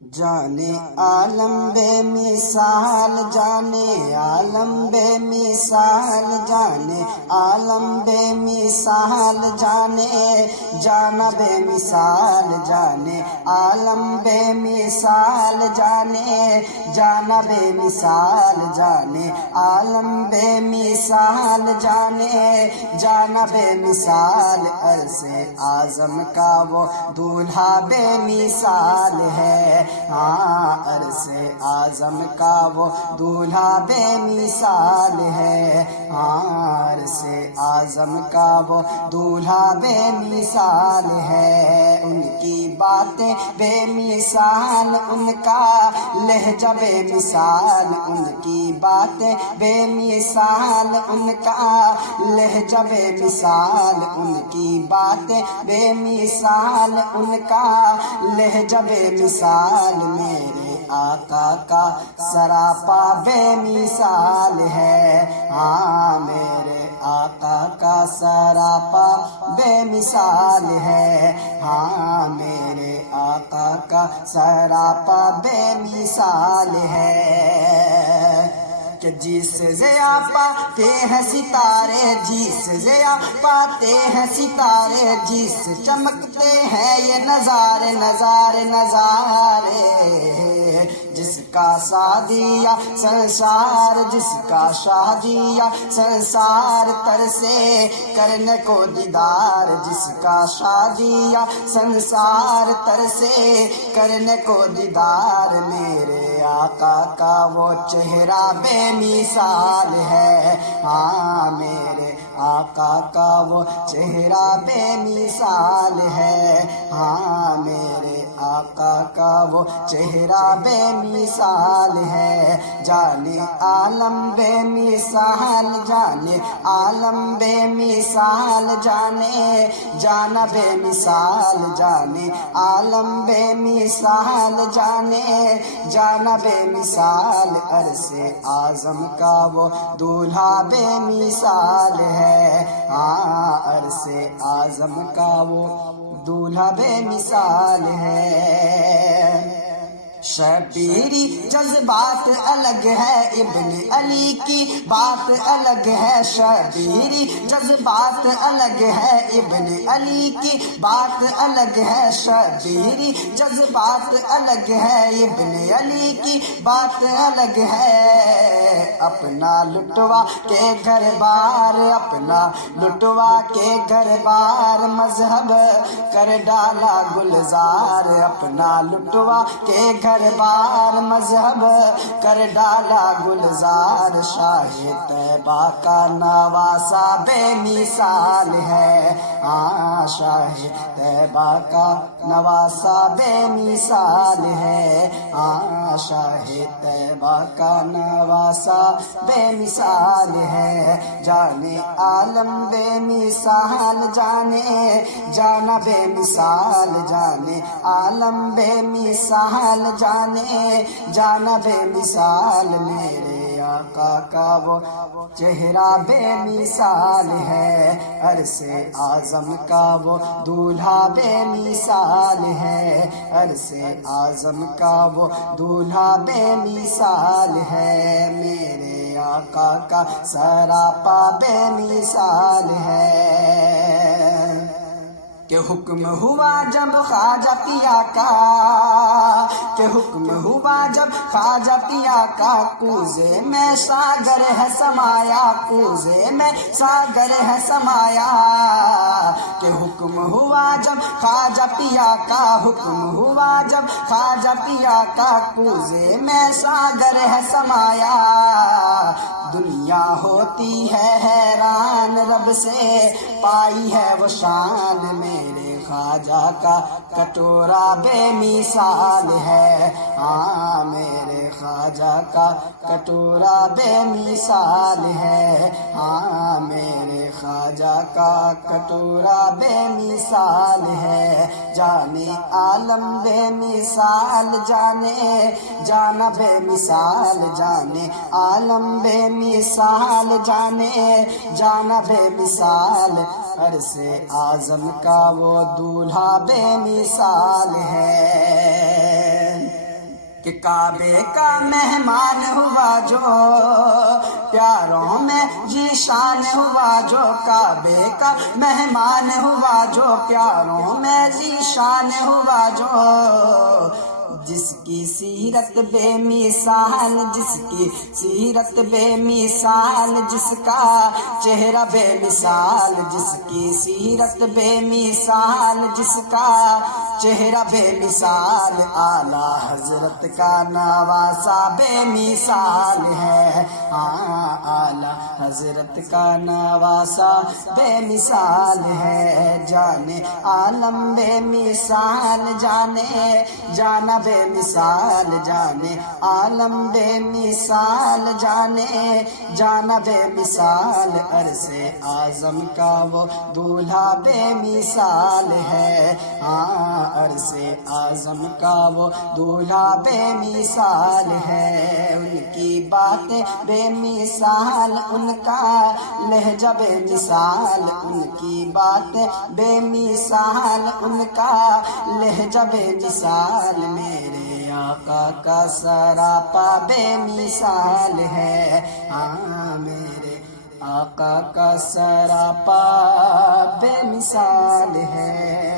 جانے عالم بے مثال، جانے عالم بے مثال، جانے عالم بے مثال، جانے جانا بے مثال، جانے عالم بے مثال، جانے جانا بے مثال، جانے عالم بے مثال، جانے جانا بے مثال، عرص اعظم کا وہ دولہا بے مثال ہے، ہاں عرص اعظم کا وہ دولہا بے مثال ہے، ہاں عرص اعظم کا وہ دولہا بے مثال ہے، ان کی باتیں بے مثال، ان کا لہجہ بے مثال، ان کی باتیں بے مثال، ان کا لہجہ بے مثال، ان کی باتیں بے مثال، ان کا لہجہ بے مثال، میرے آقا کا سراپا بے مثال ہے، ہاں میرے آقا کا سراپا بے مثال ہے، ہاں میرے آقا کا سراپا بے مثال ہے، کہ جس سے ضیا پاتے ہیں ستارے، جس سے ضیا پاتے ہیں ستارے، جس سے چمکتے ہیں یہ نظارے نظارے نظارے، جس کا شادیہ سنسار، جس کا شادیہ سنسار ترسے کرنے کو دیدار، جس کا شادیہ سنسار ترسے کرنے کو دیدار، میرے آقا کا وہ چہرہ بے مثال ہے، ہاں میرے آقا کا وہ چہرہ بے مثال ہے، ہاں میرے آقا کا وہ چہرہ بے مثال ہے، جانے عالم بے مثال، جانے عالم بے مثال، جانے جانا بے مثال، جانے عالم بے مثال، جانے جانا بے مثال، عرص اعظم کا وہ دولہا بے مثال ہے، ہاں عرص اعظم کا وہ دولہا بے مثال ہے، شبیری جذبات الگ ہے، ابن علی کی بات الگ ہے، شبیری جذبات الگ ہے، ابن علی کی بات الگ ہے، شبیری جذبات الگ ہے، ابن علی کی بات الگ ہے، اپنا لٹوا کے گھر بار، اپنا لٹوا کے گھر بار مذہب کر ڈالا گلزار، اپنا لٹوا کے گھر بار مذہب کر ڈالا گلزار، شاہ طیبہ کا نواسا بے مثال ہے، ہاں شاہ طیبہ کا نواسا بے مثال ہے، ہاں شاہ طیبہ کا نواسا بے مثال ہے، جانے عالم بے مثال، جانے جانا بے مثال، جانے عالم بے مثال، جانے جانا بے مثال، میرے آقا کا وہ چہرہ بے مثال ہے، عرص اعظم کا وہ دولہا بے مثال ہے، عرص اعظم کا وہ دولہا بے مثال ہے، میرے آقا کا سراپا بے مثال ہے، کہ حکم ہوا جب خواجہ پیا کا، کہ حکم ہوا جب خواجہ پیا کا، کوزے میں ساگر ہے سمایا، کوزے میں ساگر ہے سمایا، کہ حکم ہوا جب خواجہ پیا کا، حکم ہوا جب خواجہ پیا کا، کوزے میں ساگر ہے سمایا، دنیا ہوتی ہے حیران رب سے پائی ہے وہ شان، میرے خواجہ کا کٹورا بے مثال ہے، ہاں میرے خواجہ کا کٹورا بے مثال ہے، ہاں میرے خواجہ کا کٹورا بے مثال ہے، جانے عالم بے مثال، جانے جانا بے مثال، جانے عالم بے مثال، جانے جانا بے مثال، عرص اعظم کا وہ دولہا بے مثال ہے۔ کہ کعبے کا مہمان ہوا جو پیاروں میں ذیشان ہوا جو کعبے کا مہمان ہوا جو پیاروں میں ذیشان ہوا جو جس کی سیرت بے مثال جس کی سیرت بے مثال جس کا چہرہ بے مثال جس کی سیرت بے مثال جس کا چہرہ بے مثال اعلیٰ حضرت کا نواسہ بے مثال ہے ہاں اعلیٰ حضرت کا نواسہ بے مثال ہے جانے عالم بے مثال جانے جانا بے مثال جانے عالم بے مثال جانے جانا بے مثال عرص اعظم کا وہ دولہا بے مثال ہے ہاں عرص اعظم کا وہ دولہا بے مثال ہے ان کی باتیں بے مثال ان کا لہجہ بے مثال ان کی باتیں بے مثال ان کا لہجہ بے مثال میرے آقا کا سراپا بے مثال ہے ہاں میرے آقا کا سراپا بے مثال ہے